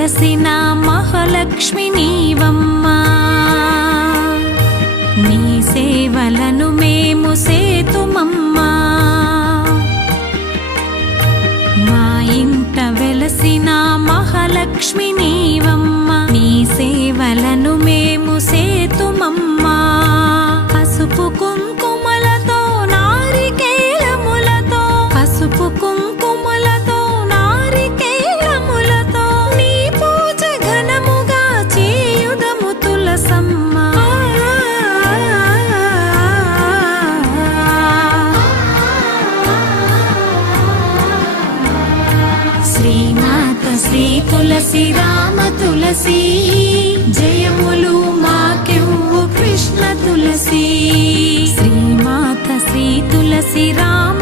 వెలసిన మహాలక్ష్మి నీవమ్మా, నీ సేవలను మేము సేతుమమ్మా. మా ఇంట వెలసిన మహాలక్ష్మి నీవమ్మా, నీ సేవలను మేము సేతుమమ్మా. పసుపు కుంకుమలతో నారికేళములతో, పసుపు కుంకుమలతో నారికేళములతో నీ పూజ ఘనముగా చేయుదము తులసమ్మా. శ్రీమాత శ్రీ తులసి రామ తులసి, జయములు మాకెవ్వు కృష్ణ తులసి. శ్రీమాత శ్రీ తులసి రామ